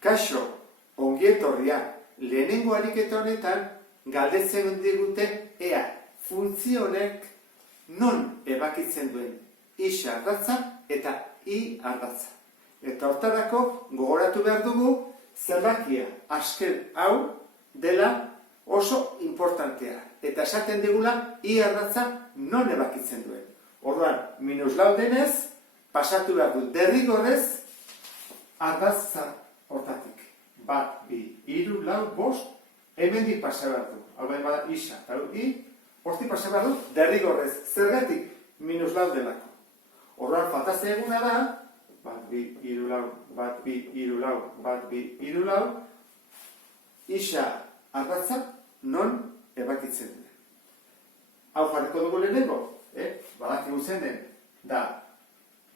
Kaixo, ongi etorria, lehenengo ariketa honetan galdetzen digute ea funtzio honek non ebakitzen duen is ardatza eta i ardatza. Eta hortarako gogoratu behar dugu zenbakia azken hau dela oso importantea. Eta esaten digula i ardatza non ebakitzen duen. Orduan, -4 denez, pasatu behar du derrigorrez ardatza hortatik. 1, 2, 3, 4, 5, hemendik pasa behar du. Hau behar bada isa, eta i, hortik pasa behar du derrigorrez. Zergatik -4 delako. Orduan, falta zeguna da, 1, 2, 3, 4, 1, 2, 3, 4, 1, 2, 3, 4, isa ardatza non ebakitzen duen. Hau jarriko dugu lehenengo, badakigu zen den, da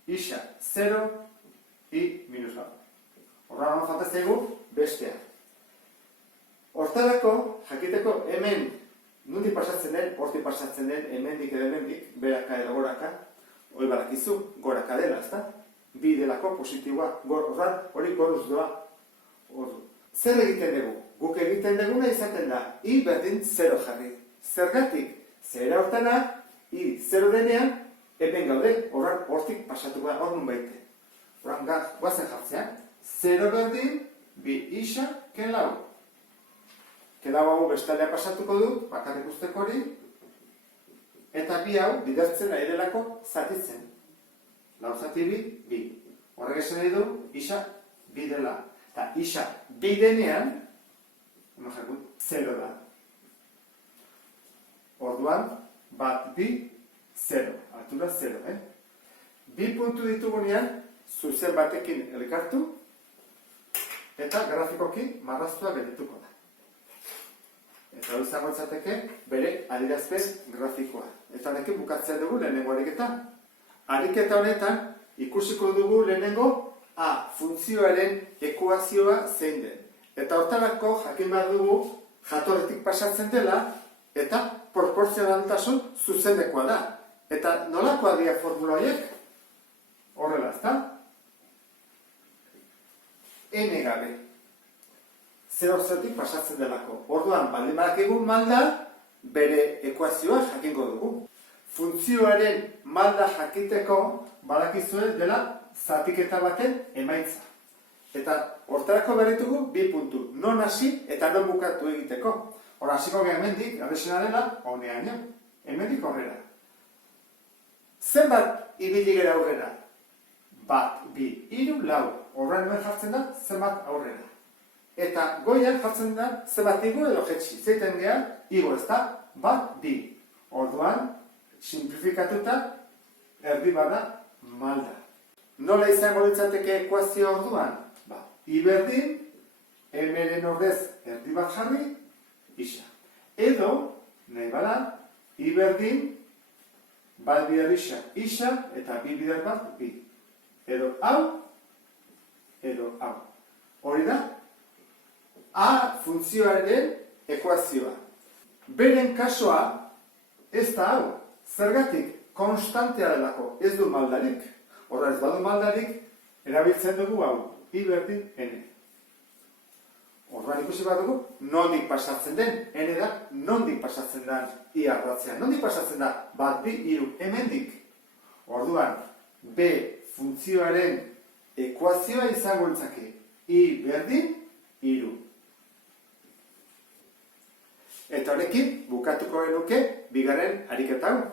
isa 0, i -4. Horra falta zaigu bestea. Hortarako, jakiteko hemen nondik pasatzen den, hortik pasatzen den, hemendik edo hemendik, beraka edo goraka, hori badakizu, goraka dela, ezta? Bi delako positiboa, hori goruz doa. Zer egiten dugu? Guk egiten duguna izaten da, i berdin 0 jarri. Zergatik, zera hortana, i 0 denean, hemen gaude, hortik pasatu gara, hor nun baite. Horan guazen jartzean, 0 berdin, bi isa, kelau. Kelau hau bestalea pasatuko dut, bakarrik usteko hori, eta bi hau bidertzen ari delako zatitzen. Lau zati bi. Horrek esan nahi du, isa bi dela. Eta isa bi denean, 0 da. Orduan, 1, 2, 0. Altura 0, Bi puntu ditugunean, zuzen batekin elkartu, eta grafikoki marraztua geldituko da. Eta hori izango litzateke bere adierazpen grafikoa. Eta honekin bukatzen dugu lehenengo ariketa. Ariketa honetan ikusiko dugu lehenengo funtzioaren ekuazioa zein den. Eta hortarako jakin behar dugu jatorretik pasatzen dela eta proportzionaltasun zuzenekoa da. Eta nolakoa dira formula horiek? Horrela, ezta? N gabe. 0-0tik pasatzen delako. Orduan, baldin badakigu malda, bere ekuazioa jakingo dugu. Funtzioaren malda jakiteko badakizue dela zatiketa baten emaitza. Eta hortarako berritugu bi puntu. Non hasi eta non bukatu egiteko. Hor hasiko gara hemendik, arrezena dela, honean, hemendik horrela. Zenbat ibili gara aurrera? 1, 2, 3, 4. Horren hemen jartzen da, zenbat aurrera. Eta goian jartzen da, zenbat igo edo jetxi. Zeiten geha, igo ez da, 1, 2. Orduan, simplifikatuta, erdi bada malda. Nola izango litzateke ekuazio orduan? I berdin, emeren ordez erdi bat jarri, isa. Edo, nahi bada, i berdin, bat bider isa, eta bi bider bat, bi. Edo hau, edo hau. Hori da, funtzioaren ekuazioa. Beren kasoa, ez da hau. Zergatik, konstantea delako, ez du maldarik. Horra ez badu maldarik, erabiltzen dugu hau. I berdin, n. Orduan ikusi bat dugu, nondik pasatzen den, n da, nondik pasatzen da i ardatzean. Nondik pasatzen da, 1, 2, 3, hemendik. Orduan, b funtzioaren ekuazioa izango litzake. I berdin, 3. Eta honekin, bukatuko genuke, bigarren ariketa hau.